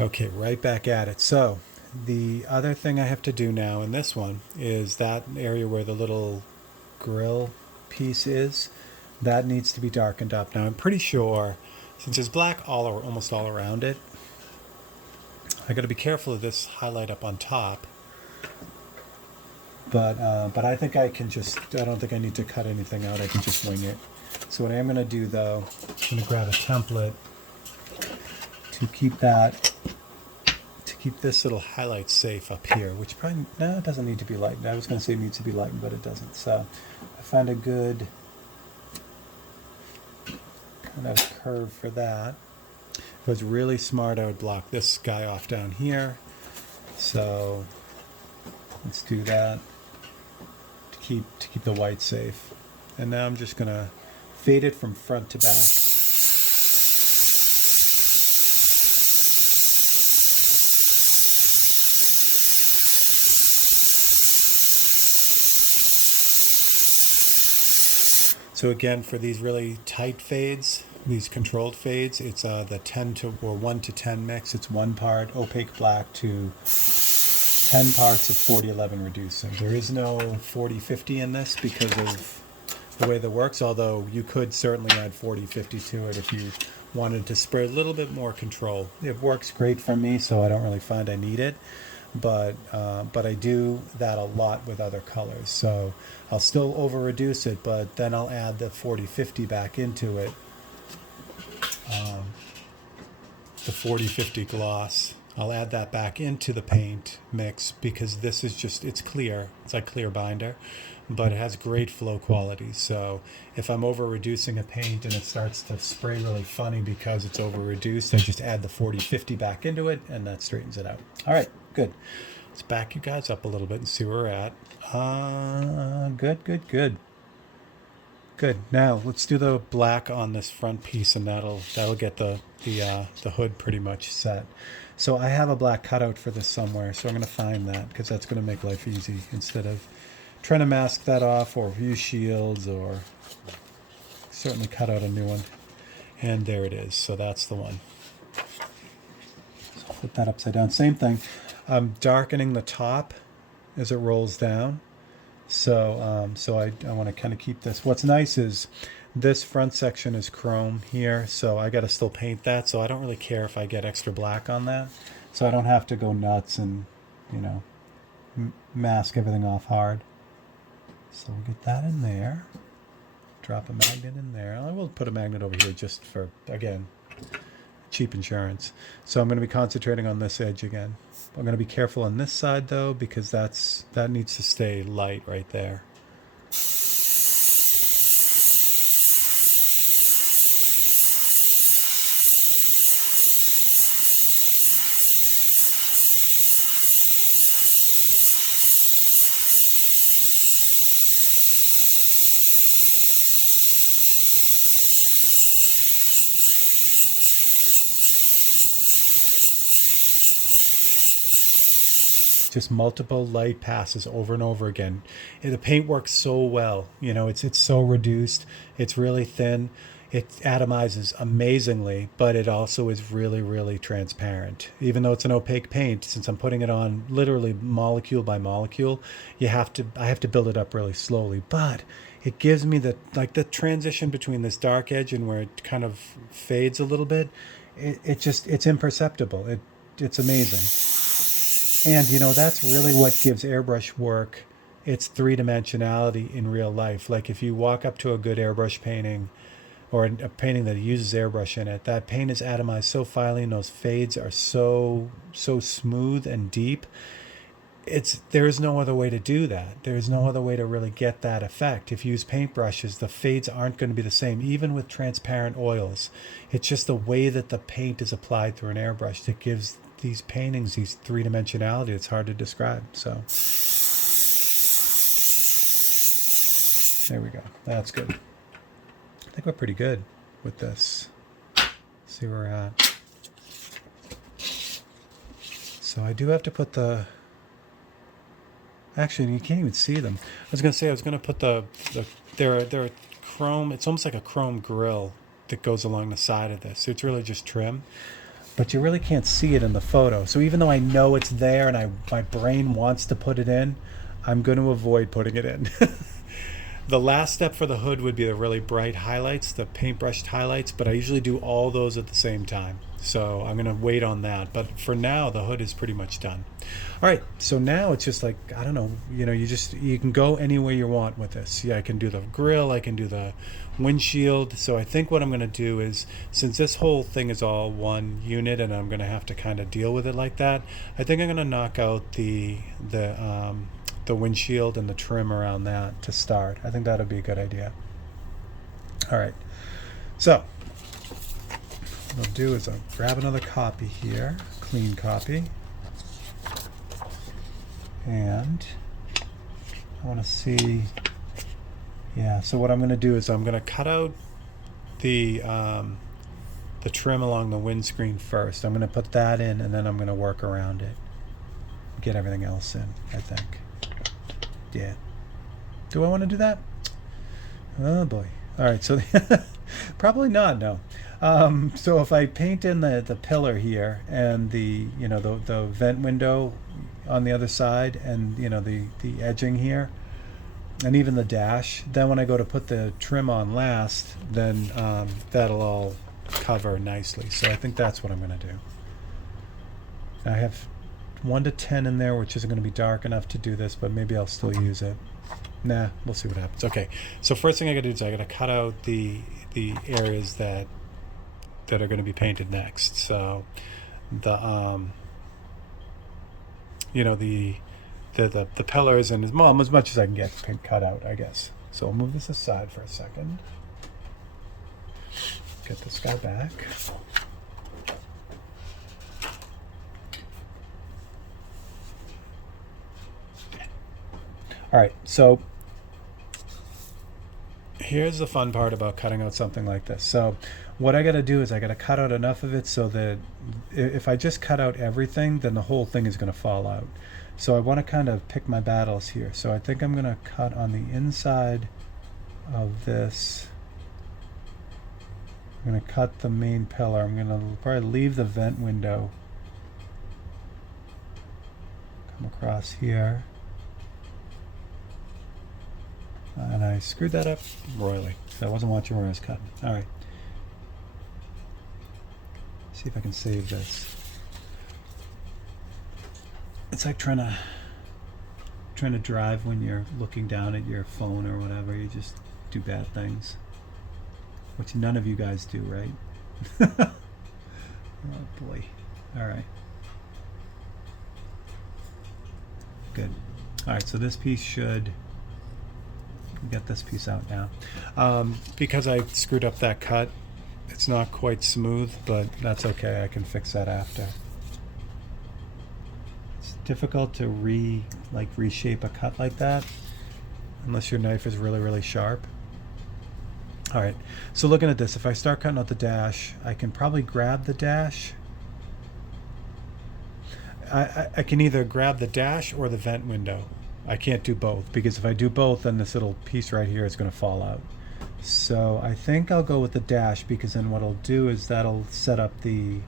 Okay, right back at it. So the other thing I have to do now in this one is that area where the little grill piece is, that needs to be darkened up. Now I'm pretty sure, since there's black almost all around it, I got to be careful of this highlight up on top. But I think I can just, I don't think I need to cut anything out. I can just wing it. So what I am going to do though, I'm going to grab a template to keep that, to keep this little highlight safe up here, which probably, no, it doesn't need to be lightened. I was going to say it needs to be lightened, but it doesn't. So I find a good kind of curve for that. If I was really smart, I would block this guy off down here. So let's do that to keep the white safe. And now I'm just going to fade it from front to back. So again, for these really tight fades, these controlled fades, it's the 10 to or 1 to 10 mix. It's 1 part opaque black to 10 parts of 4011 reducer. There is no 4050 in this because of the way that works, although you could certainly add 4050 to it if you wanted to spray a little bit more control. It works great for me, so I don't really find I need it. But I do that a lot with other colors. So I'll still over reduce it, but then I'll add the 4050 back into it. The 4050 gloss. I'll add that back into the paint mix because this is just, it's clear. It's like clear binder, but it has great flow quality. So if I'm over reducing a paint and it starts to spray really funny because it's over reduced, I just add the 4050 back into it and that straightens it out. All right, good. Let's back you guys up a little bit and see where we're at. Good. Now let's do the black on this front piece, and that'll get the hood pretty much set. So I have a black cutout for this somewhere, so I'm going to find that because that's going to make life easy instead of trying to mask that off or use shields or certainly cut out a new one. And there it is. So that's the one. So flip that upside down. Same thing. I'm darkening the top as it rolls down. So I want to kind of keep this. What's nice is this front section is chrome here, so I got to still paint that. So I don't really care if I get extra black on that. So I don't have to go nuts and, you know, mask everything off hard. So we'll get that in there. Drop a magnet in there. I will put a magnet over here just for, again, cheap insurance. So I'm going to be concentrating on this edge again. I'm going to be careful on this side though, because that needs to stay light right there. Just multiple light passes over and over again. And the paint works so well. You know, it's so reduced. It's really thin. It atomizes amazingly, but it also is really, really transparent. Even though it's an opaque paint, since I'm putting it on literally molecule by molecule, I have to build it up really slowly. But it gives me the transition between this dark edge and where it kind of fades a little bit. It's imperceptible. It's amazing. And, you know, that's really what gives airbrush work its three-dimensionality in real life. Like if you walk up to a good airbrush painting or a painting that uses airbrush in it, that paint is atomized so finely and those fades are so smooth and deep. There is no other way to do that. There is no other way to really get that effect. If you use paintbrushes, the fades aren't going to be the same, even with transparent oils. It's just the way that the paint is applied through an airbrush that gives these paintings these three-dimensionality. It's hard to describe. So there we go. That's good. I think we're pretty good with this. Let's see where we're at. So I do have to put the, actually you can't even see them. I was going to say I was going to put they're chrome. It's almost like a chrome grill that goes along the side of this. It's really just trim. but you really can't see it in the photo. So even though I know it's there and my brain wants to put it in, I'm going to avoid putting it in. The last step for the hood would be the really bright highlights, the paintbrushed highlights, but I usually do all those at the same time. So I'm going to wait on that. But for now, the hood is pretty much done. All right, so now it's just like, I don't know, you can go any way you want with this. Yeah, I can do the grill, I can do the windshield. So I think what I'm going to do is, since this whole thing is all one unit and I'm going to have to kind of deal with it like that, I think I'm going to knock out the windshield and the trim around that to start. I think that'll be a good idea. All right, so what I'll do is I'll grab another copy here, clean copy, and I want to see, yeah, so what I'm going to do is I'm going to cut out the trim along the windscreen first. I'm going to put that in, and then I'm going to work around it, get everything else in, I think. Yeah. Do I want to do that? Oh boy. All right, so probably not, no. So if I paint in the pillar here and the vent window on the other side, and the edging here, and even the dash, then when I go to put the trim on last, then that'll all cover nicely. So I think that's what I'm going to do. I have 1 to 10 in there, which isn't going to be dark enough to do this, but maybe I'll still use it. Nah, we'll see what happens. Okay, so first thing I got to do is I got to cut out the areas that are going to be painted next. So the the pillars and as much as I can get cut out, I guess. So I'll move this aside for a second. Get this guy back. All right, so here's the fun part about cutting out something like this. So what I got to do is I got to cut out enough of it so that if I just cut out everything, then the whole thing is going to fall out. So I want to kind of pick my battles here. So I think I'm going to cut on the inside of this. I'm going to cut the main pillar. I'm going to probably leave the vent window. Come across here. And I screwed that up royally. So I wasn't watching where I was cutting. All right. See if I can save this. It's like trying to drive when you're looking down at your phone or whatever. You just do bad things, which none of you guys do, right? Oh boy. All right. Good. All right. So this piece should get this piece out now. Because I screwed up that cut, it's not quite smooth, but that's okay. I can fix that after. It's difficult to reshape a cut like that unless your knife is really, really sharp. All right, so looking at this, if I start cutting out the dash, I can probably grab the dash. I can either grab the dash or the vent window. I can't do both, because if I do both, then this little piece right here is going to fall out. So I think I'll go with the dash, because then what I'll do is that'll set up the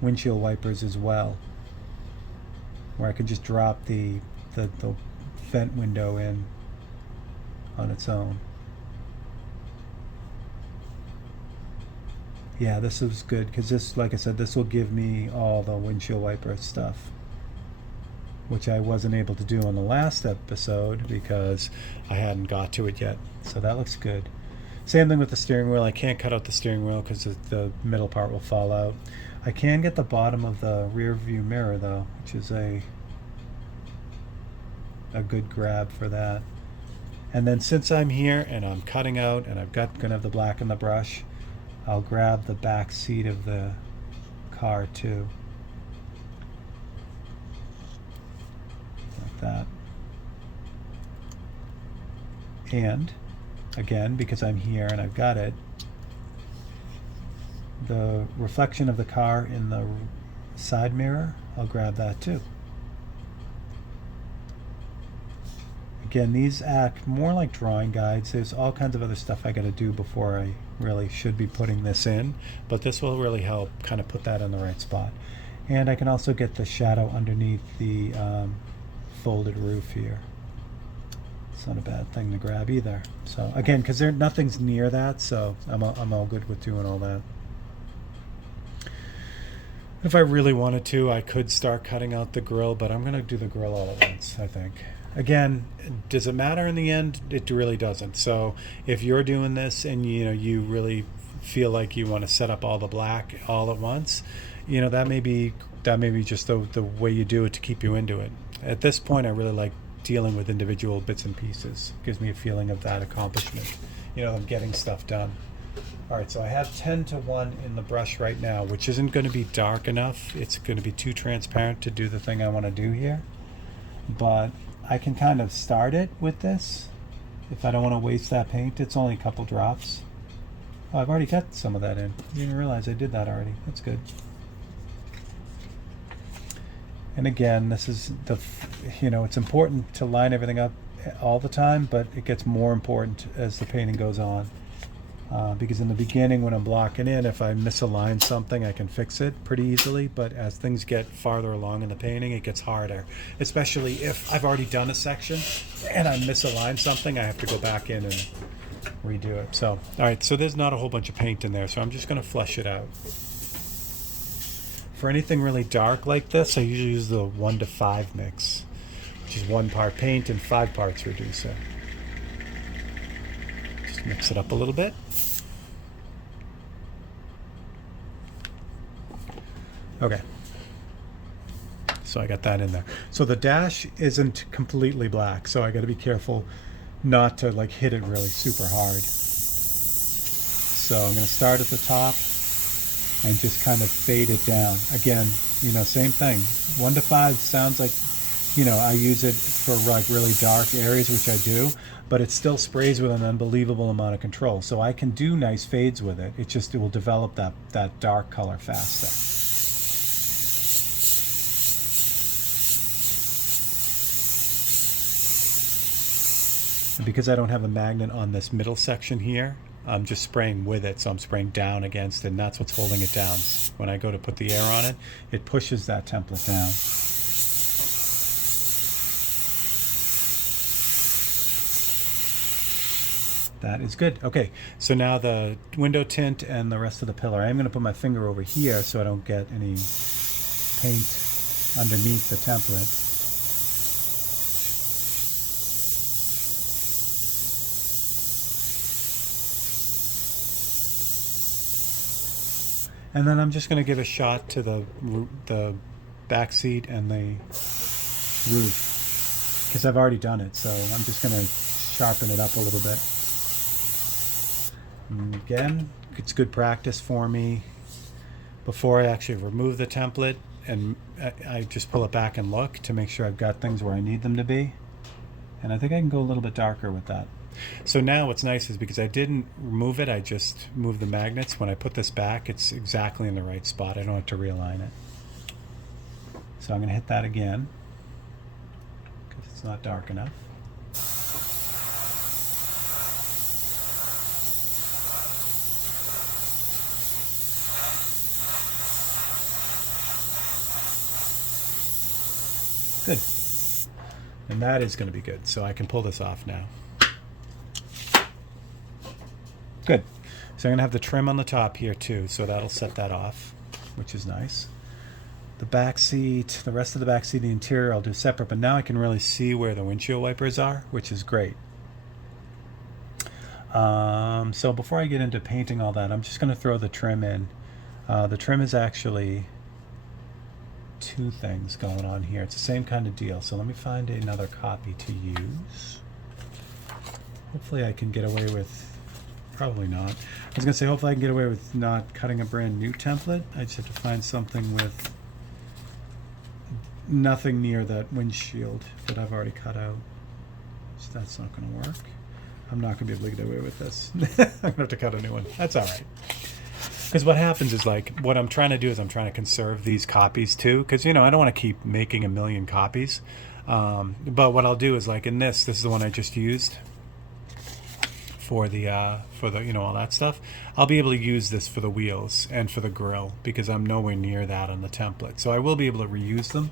windshield wipers as well, where I can just drop the vent window in on its own. Yeah, this is good, because this, like I said, this will give me all the windshield wiper stuff, which I wasn't able to do on the last episode because I hadn't got to it yet. So that looks good. Same thing with the steering wheel. I can't cut out the steering wheel because the middle part will fall out. I can get the bottom of the rear view mirror though, which is a good grab for that. And then since I'm here and I'm cutting out and gonna have the black in the brush, I'll grab the back seat of the car too. That. And again, because I'm here and I've got it, the reflection of the car in the side mirror, I'll grab that too. Again, these act more like drawing guides. There's all kinds of other stuff I got to do before I really should be putting this in, but this will really help kind of put that in the right spot. And I can also get the shadow underneath the folded roof here. It's not a bad thing to grab either. So again, because nothing's near that, so I'm all good with doing all that. If I really wanted to, I could start cutting out the grill, but I'm going to do the grill all at once, I think. Again, does it matter in the end? It really doesn't. So if you're doing this and you really feel like you want to set up all the black all at once, that may be just the way you do it to keep you into it. At this point, I really like dealing with individual bits and pieces. It gives me a feeling of that accomplishment, of getting stuff done. All right, so I have 10:1 in the brush right now, which isn't going to be dark enough. It's going to be too transparent to do the thing I want to do here. But I can kind of start it with this if I don't want to waste that paint. It's only a couple drops. Oh, I've already got some of that in. I didn't realize I did that already. That's good. And again, this is it's important to line everything up all the time, but it gets more important as the painting goes on. Because in the beginning, when I'm blocking in, if I misalign something, I can fix it pretty easily. But as things get farther along in the painting, it gets harder. Especially if I've already done a section and I misalign something, I have to go back in and redo it. So, all right, so there's not a whole bunch of paint in there, so I'm just going to flush it out. For anything really dark like this, I usually use the 1:5 mix, which is 1 part paint and 5 parts reducer. Just mix it up a little bit. Okay, so I got that in there. So the dash isn't completely black, so I got to be careful not to hit it really super hard. So I'm going to start at the top and just kind of fade it down. Again, same thing. 1:5 sounds like, I use it for really dark areas, which I do, but it still sprays with an unbelievable amount of control. So I can do nice fades with it. It will develop that dark color faster. And because I don't have a magnet on this middle section here, I'm just spraying with it, so I'm spraying down against it, and that's what's holding it down. When I go to put the air on it, it pushes that template down. That is good. Okay, so now the window tint and the rest of the pillar. I'm going to put my finger over here so I don't get any paint underneath the template. And then I'm just going to give a shot to the back seat and the roof, because I've already done it. So I'm just going to sharpen it up a little bit. And again, it's good practice for me. Before I actually remove the template, and I just pull it back and look to make sure I've got things where I need them to be. And I think I can go a little bit darker with that. So now what's nice is because I didn't remove it, I just moved the magnets. When I put this back, it's exactly in the right spot. I don't have to realign it. So I'm going to hit that again because it's not dark enough. Good. And that is going to be good. So I can pull this off now. Good. So I'm going to have the trim on the top here too, so that'll set that off, which is nice. The back seat, the rest of the back seat, the interior I'll do separate, but now I can really see where the windshield wipers are, which is great. So before I get into painting all that, I'm just going to throw the trim in. The trim is actually 2 things going on here. It's the same kind of deal. So let me find another copy to use. Hopefully I can get away with, probably not. I was going to say hopefully I can get away with not cutting a brand new template. I just have to find something with nothing near that windshield that I've already cut out. So that's not going to work. I'm not going to be able to get away with this. I'm going to have to cut a new one. That's all right. Because what happens is, what I'm trying to do is I'm trying to conserve these copies too. Because, I don't want to keep making a million copies. But what I'll do is, like in this is the one I just used for the all that stuff. I'll be able to use this for the wheels and for the grill because I'm nowhere near that on the template. So I will be able to reuse them.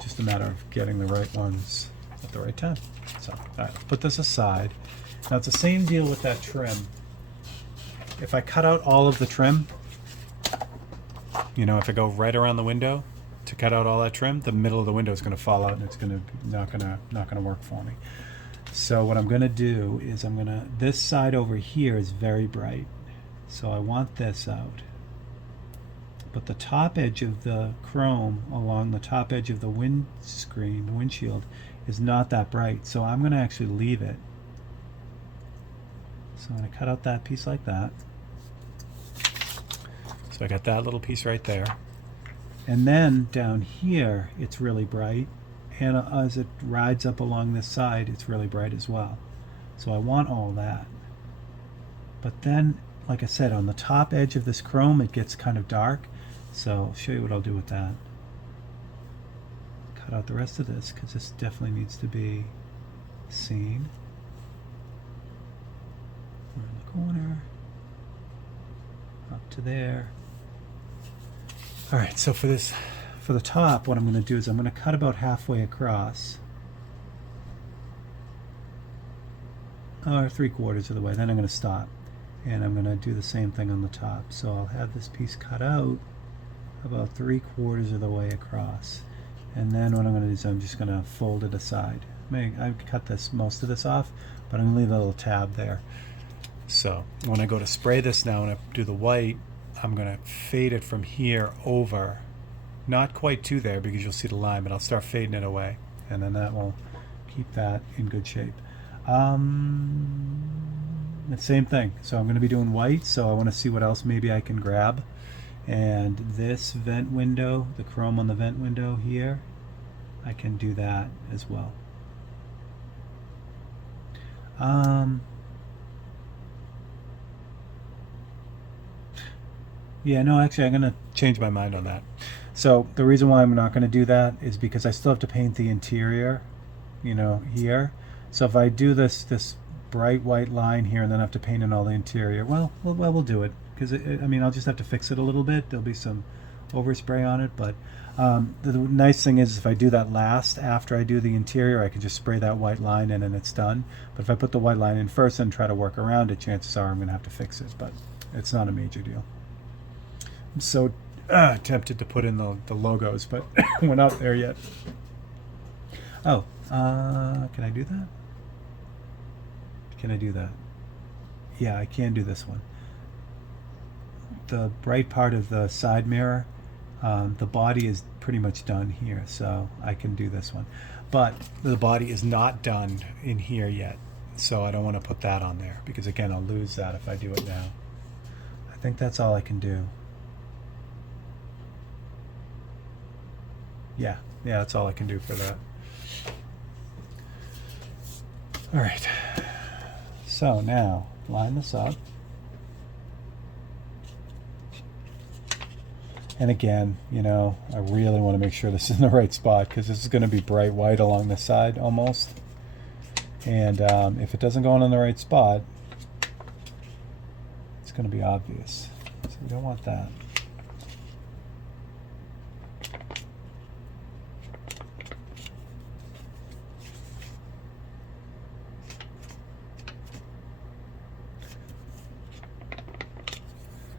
Just a matter of getting the right ones at the right time. So all right, put this aside. Now it's the same deal with that trim. If I cut out all of the trim, if I go right around the window to cut out all that trim, the middle of the window is going to fall out and it's going to not going to work for me. So what I'm going to do is this side over here is very bright. So I want this out. But the top edge of the chrome along the top edge of the windscreen, the windshield, is not that bright. So I'm going to actually leave it. So I'm going to cut out that piece like that. So I got that little piece right there. And then down here, it's really bright. And as it rides up along this side, it's really bright as well. So I want all that. But then, like I said, on the top edge of this chrome, it gets kind of dark. So I'll show you what I'll do with that. Cut out the rest of this, because this definitely needs to be seen. We're in the corner. Up to there. All right, so for the top, what I'm going to do is I'm going to cut about halfway across, or 3/4 of the way. Then I'm going to stop, and I'm going to do the same thing on the top. So I'll have this piece cut out about 3/4 of the way across, and then what I'm going to do is I'm just going to fold it aside. I've cut most of this off, but I'm going to leave a little tab there. So when I go to spray this now and I do the white, I'm going to fade it from here over. Not quite to there because you'll see the line, but I'll start fading it away. And then that will keep that in good shape. The same thing. So I'm going to be doing white, so I want to see what else maybe I can grab. And this vent window, the chrome on the vent window here, I can do that as well. Yeah, no, actually I'm going to change my mind on that. So the reason why I'm not going to do that is because I still have to paint the interior, here. So if I do this bright white line here and then I have to paint in all the interior, well, we'll do it. Because, I'll just have to fix it a little bit. There'll be some overspray on it. But the nice thing is if I do that last, after I do the interior, I can just spray that white line in and it's done. But if I put the white line in first and try to work around it, chances are I'm going to have to fix it. But it's not a major deal. I'm so tempted to put in the logos, but we're not there yet. Oh, can I do that? Can I do that? Yeah, I can do this one. The bright part of the side mirror, the body is pretty much done here, so I can do this one. But the body is not done in here yet, so I don't want to put that on there because, again, I'll lose that if I do it now. I think that's all I can do. Yeah, that's all I can do for that. All right, so now line this up. And again, I really want to make sure this is in the right spot because this is going to be bright white along the side almost. And if it doesn't go in the right spot, it's going to be obvious. So we don't want that.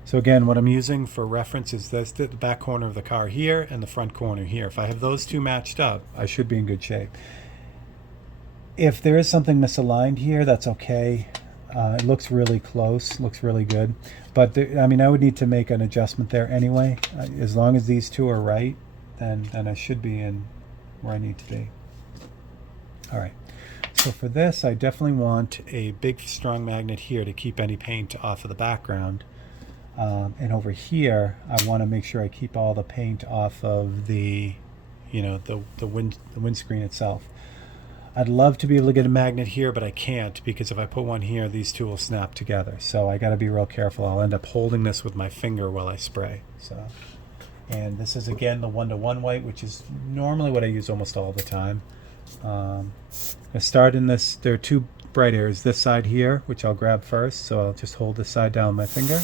So again, what I'm using for reference is this, the back corner of the car here and the front corner here. If I have those two matched up, I should be in good shape. If there is something misaligned here, that's okay. It looks really close, looks really good. But I would need to make an adjustment there anyway. As long as these two are right, then I should be in where I need to be. All right. So for this, I definitely want a big, strong magnet here to keep any paint off of the background. And over here, I want to make sure I keep all the paint off of the windscreen itself. I'd love to be able to get a magnet here, but I can't because if I put one here, these two will snap together. So I got to be real careful. I'll end up holding this with my finger while I spray. So And this is again the 1-to-1 white, which is normally what I use almost all the time. I start in this, there are two bright areas, this side here, which I'll grab first, so I'll just hold this side down with my finger.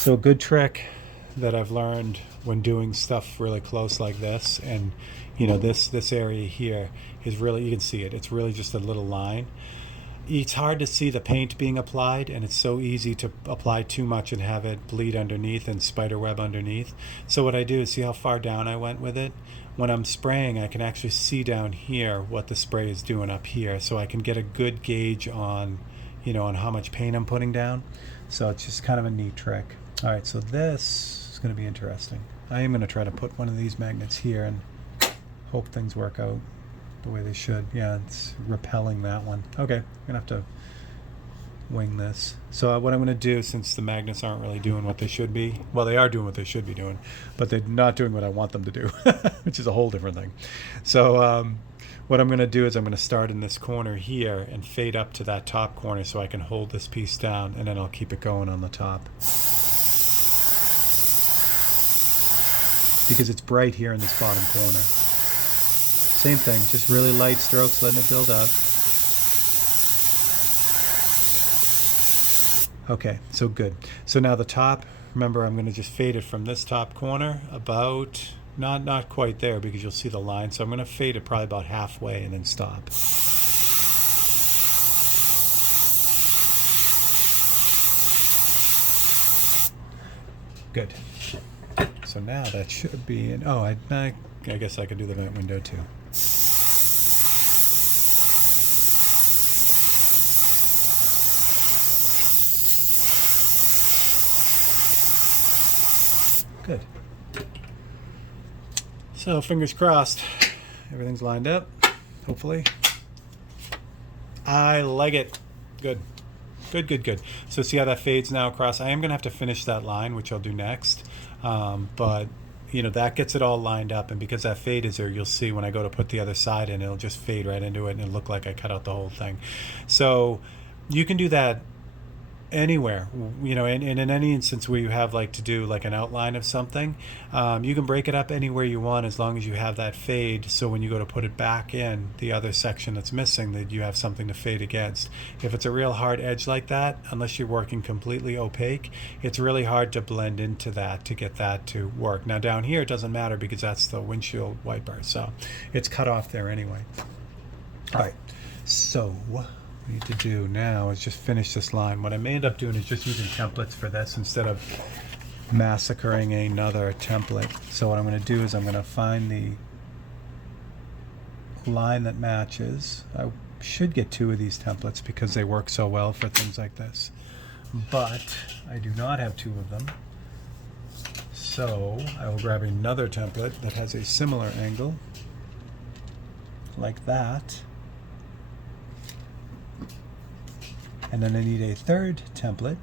So a good trick that I've learned when doing stuff really close like this, and you know, this area here is really, you can see it, it's really just a little line. It's hard to see the paint being applied, and it's so easy to apply too much and have it bleed underneath and spider web underneath. So what I do is, see how far down I went with it? When I'm spraying, I can actually see down here what the spray is doing up here, so I can get a good gauge on, you know, on how much paint I'm putting down. So it's just kind of a neat trick. All right, so this is going to be interesting. I am going to try to put one of these magnets here and hope things work out the way they should. Yeah, it's repelling that one. Okay, I'm going to have to wing this. So what I'm going to do, since the magnets aren't really doing what they should be, well, they are doing what they should be doing, but they're not doing what I want them to do, which is a whole different thing. So what I'm going to do is I'm going to start in this corner here and fade up to that top corner so I can hold this piece down, and then I'll keep it going on the top. Because it's bright here in this bottom corner. Same thing, just really light strokes, letting it build up. Okay, so good. So now the top, remember I'm going to just fade it from this top corner about, not quite there because you'll see the line, so I'm going to fade it probably about halfway and then stop. Good. So now that should be in, oh, I guess I could do the vent window too. Good. So fingers crossed, everything's lined up, hopefully. I like it. Good. Good, good, good. So see how that fades now across? I am going to have to finish that line, which I'll do next. But, you know, that gets it all lined up. And because that fade is there, you'll see when I go to put the other side in, it'll just fade right into it and it'll look like I cut out the whole thing. So you can do that anywhere, you know, and in any instance where you have like to do like an outline of something, you can break it up anywhere you want as long as you have that fade, so when you go to put it back in the other section that's missing, that you have something to fade against. If it's a real hard edge like that, unless you're working completely opaque, it's really hard to blend into that to get that to work. Now down here it doesn't matter because that's the windshield wiper, so it's cut off there anyway. All right, so what we need to do now is just finish this line. What I may end up doing is just using templates for this instead of massacring another template. So what I'm going to do is I'm going to find the line that matches. I should get 2 of these templates because they work so well for things like this, but I do not have 2 of them. So I will grab another template that has a similar angle like that. And then I need a third template.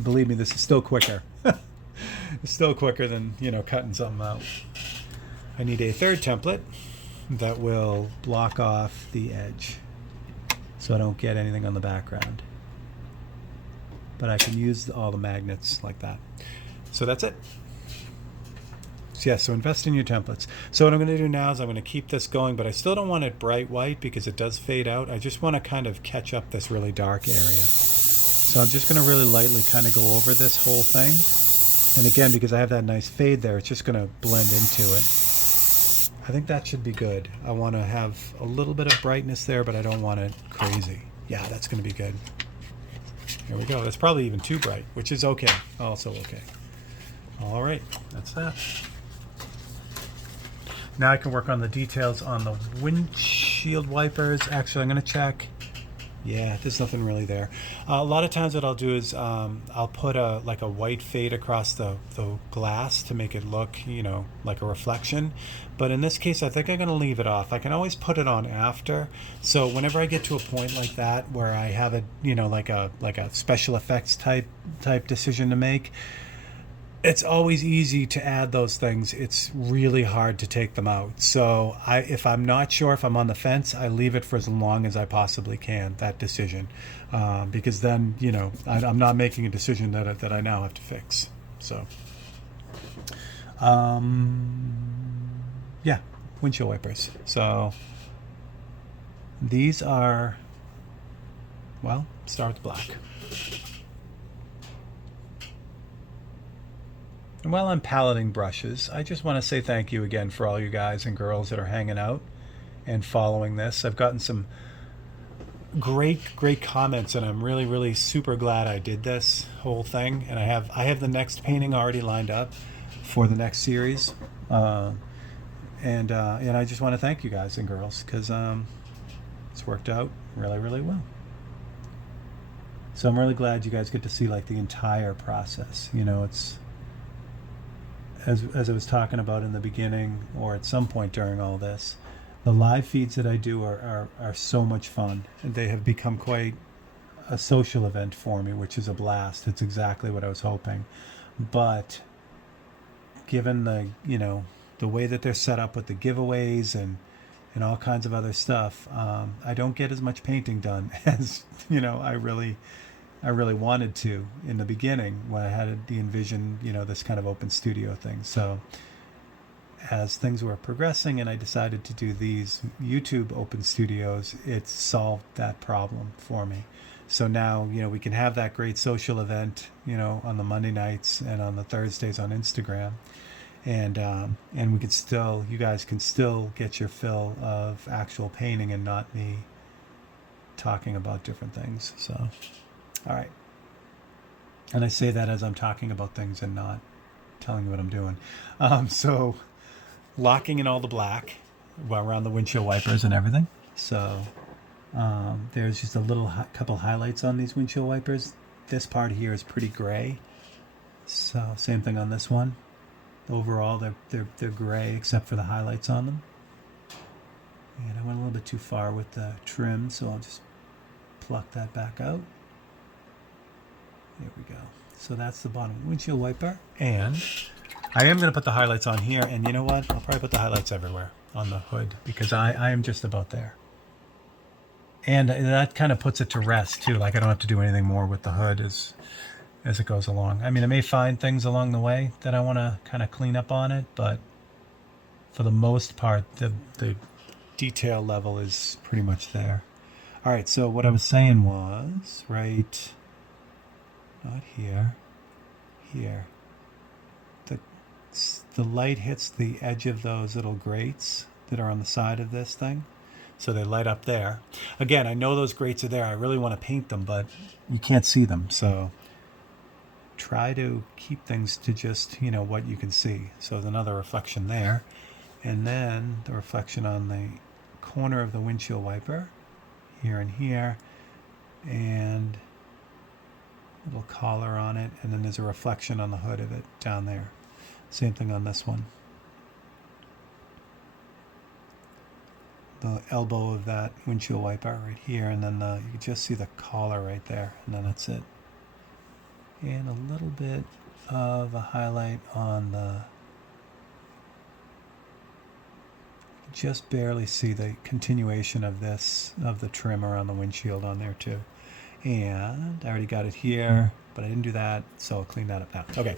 Believe me, this is still quicker. It's still quicker than, you know, cutting something out. I need a third template that will block off the edge so I don't get anything on the background. But I can use all the magnets like that. So that's it. Yeah, so invest in your templates. So what I'm going to do now is I'm going to keep this going, but I still don't want it bright white because it does fade out. I just want to kind of catch up this really dark area. So I'm just going to really lightly kind of go over this whole thing. And again, because I have that nice fade there, it's just going to blend into it. I think that should be good. I want to have a little bit of brightness there, but I don't want it crazy. Yeah, that's going to be good. Here we go. That's probably even too bright, which is okay. Also okay. All right, that's that. Now I can work on the details on the windshield wipers. Actually, I'm going to check. Yeah, there's nothing really there. A lot of times what I'll do is I'll put a white fade across the glass to make it look, you know, like a reflection. But in this case, I think I'm going to leave it off. I can always put it on after. So whenever I get to a point like that where I have a, you know, like a special effects type decision to make, it's always easy to add those things. It's really hard to take them out. So if I'm not sure, if I'm on the fence, I leave it for as long as I possibly can, that decision. Because then, I'm not making a decision that I now have to fix. So, yeah, windshield wipers. So these are, well, start with black. And while I'm paleting brushes, I just want to say thank you again for all you guys and girls that are hanging out and following this. I've gotten some great comments, and I'm really, really super glad I did this whole thing. And I have the next painting already lined up for the next series, and I just want to thank you guys and girls, because it's worked out really, really well. So I'm really glad you guys get to see like the entire process. It's as I was talking about in the beginning, or at some point during all this, the live feeds that I do are so much fun, and they have become quite a social event for me, which is a blast. It's exactly what I was hoping. But given the way that they're set up with the giveaways and all kinds of other stuff, I don't get as much painting done as I really wanted to in the beginning, when I had the envision, this kind of open studio thing. So as things were progressing and I decided to do these YouTube open studios, it solved that problem for me. So now, we can have that great social event, on the Monday nights and on the Thursdays on Instagram. And we can still, you guys can still get your fill of actual painting and not me talking about different things. So, all right. And I say that as I'm talking about things and not telling you what I'm doing. So locking in all the black around the windshield wipers and everything. So there's just a little couple highlights on these windshield wipers. This part here is pretty gray. So same thing on this one. Overall, they're gray except for the highlights on them. And I went a little bit too far with the trim, so I'll just pluck that back out. There we go. So that's the bottom windshield wiper. And I am going to put the highlights on here. And you know what? I'll probably put the highlights everywhere on the hood, because I am just about there. And that kind of puts it to rest too. Like I don't have to do anything more with the hood as it goes along. I mean, I may find things along the way that I want to kind of clean up on it, but for the most part, the detail level is pretty much there. All right, so what I was saying was, right, not here, here. The light hits the edge of those little grates that are on the side of this thing. So they light up there. Again, I know those grates are there. I really want to paint them, but you can't see them. So try to keep things to just, what you can see. So there's another reflection there. And then the reflection on the corner of the windshield wiper, here and here. And a little collar on it. And then there's a reflection on the hood of it down there. Same thing on this one. The elbow of that windshield wiper right here, and then you can just see the collar right there, and then that's it. And a little bit of a highlight on just barely see the continuation of the trim around the windshield on there too. And I already got it here, but I didn't do that, so I'll clean that up now. Okay,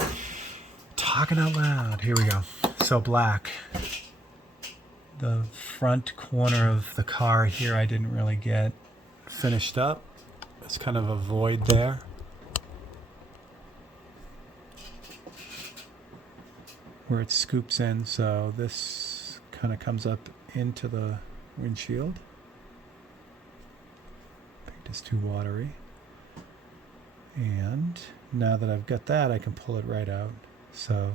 talking out loud, here we go. So black. The front corner of the car here I didn't really get finished up. It's kind of a void there. Where it scoops in, so this kind of comes up into the windshield. Paint is too watery. And now that I've got that, I can pull it right out. So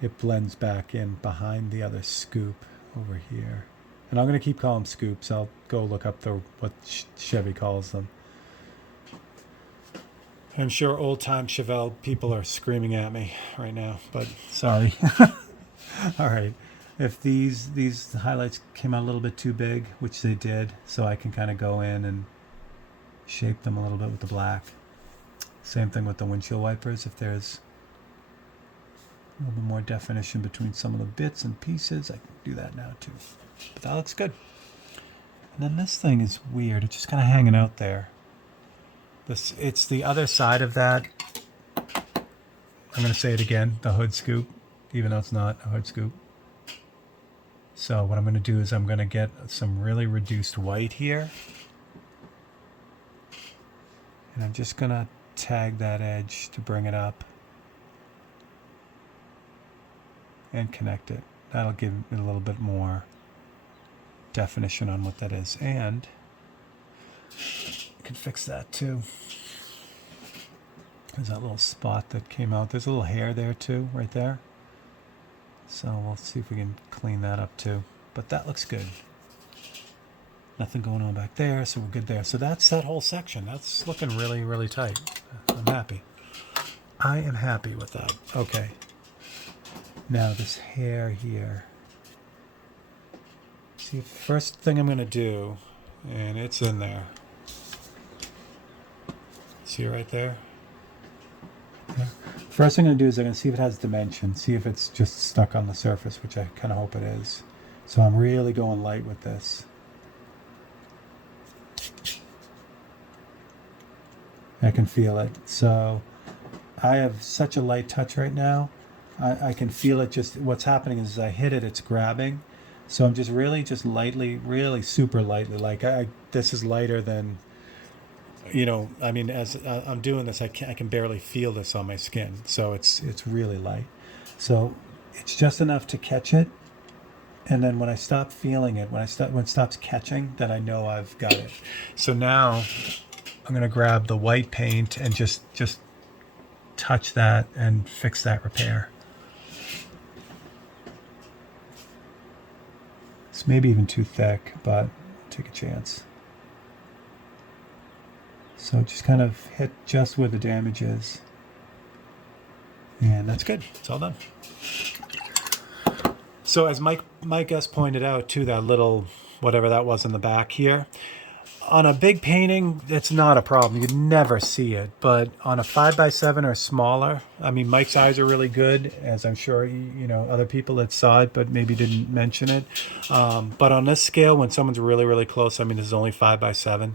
it blends back in behind the other scoop over here. And I'm going to keep calling them scoops. I'll go look up what Chevy calls them. I'm sure old-time Chevelle people are screaming at me right now, but sorry. All right. If these highlights came out a little bit too big, which they did, so I can kind of go in and shape them a little bit with the black. Same thing with the windshield wipers. If there's A little bit more definition between some of the bits and pieces. I can do that now too. But that looks good. And then this thing is weird. It's just kind of hanging out there. It's the other side of that. I'm going to say it again, the hood scoop, even though it's not a hood scoop. So what I'm going to do is I'm going to get some really reduced white here. And I'm just going to tag that edge to bring it up. And connect it. That'll give it a little bit more definition on what that is. And I can fix that too. There's that little spot that came out. There's a little hair there too, right there. So we'll see if we can clean that up too. But that looks good. Nothing going on back there, so we're good there. So that's that whole section. That's looking really, really tight. I'm happy. I am happy with that. Okay. Now this hair here. See, first thing I'm going to do, and it's in there. See right there? Yeah. First thing I'm going to do is I'm going to see if it has dimension, see if it's just stuck on the surface, which I kind of hope it is. So I'm really going light with this. I can feel it. So I have such a light touch right now. I can feel it. Just what's happening is as I hit it, it's grabbing. So I'm just really just lightly, really super lightly. Like this is lighter than, you know, I mean, as I'm doing this, I can barely feel this on my skin. So it's really light. So it's just enough to catch it. And then when I stop feeling it, when it stops catching, then I know I've got it. So now I'm going to grab the white paint and just touch that and fix that repair. It's maybe even too thick, but take a chance. So just kind of hit just where the damage is. And that's good. It's all done. So as Mike S. pointed out too, that little whatever that was in the back here, on a big painting, it's not a problem. You'd never see it. But on a 5x7 or smaller, I mean, Mike's eyes are really good, as I'm sure, you know, other people that saw it, but maybe didn't mention it. But on this scale, when someone's really, really close, I mean, this is only 5x7,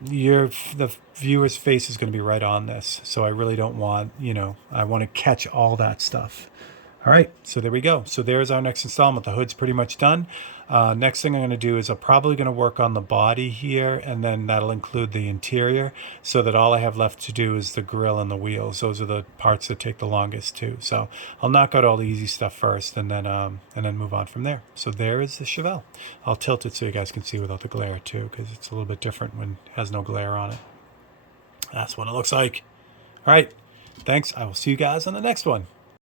the viewer's face is going to be right on this. So I really don't want, you know, I want to catch all that stuff. All right, so there we go. So there's our next installment. The hood's pretty much done. Next thing I'm going to do is I'm probably going to work on the body here, and then that'll include the interior, so that all I have left to do is the grill and the wheels. Those are the parts that take the longest too. So I'll knock out all the easy stuff first, and then move on from there. So there is the Chevelle. I'll tilt it so you guys can see without the glare too, because it's a little bit different when it has no glare on it. That's what it looks like. All right, thanks. I will see you guys on the next one.